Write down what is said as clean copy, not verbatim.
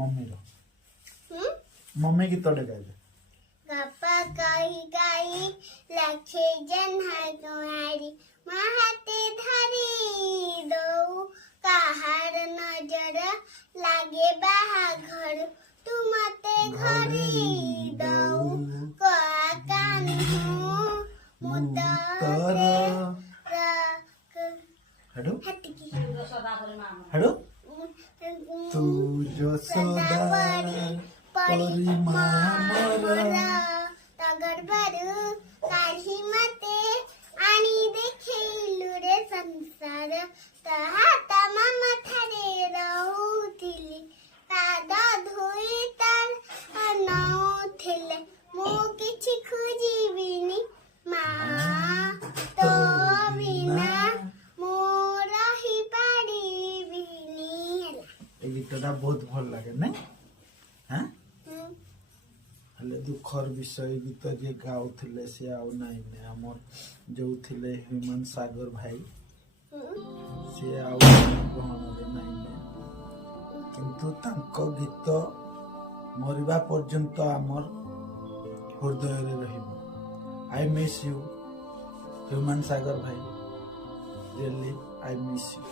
mummy रो mummy गीतटे गाइले गप्पा गाई गाई लखे जन्हा तुम्हारी महाते धरी दो काहार नजर लागे बाहा घर तुमते घरी दो कान मुदर हेडो हटकी हेडो तू जो सदा परिमाणर तगर भरू काढी मते आणि देखील रे संसार हाता मामा थारे रहुथिली पाद धोई तर नउथिले मो किछि खुजिबिनी मा तो बिना मो रही पारिबिनी ए गीतटा बहुत भल लागे ना हाँ हेले दुखर विषय गीत जे गाउथिले से आउ नाइ ने हमर जो थिले ह्यूमन सागर भाई से आउ ग्रहण रे नाइ ने किंतु तांको गीत मरिबा पर्यंत हमर हृदय रे रहिबो आई मिस यू ह्यूमन सागर भाई रियली आई मिस यू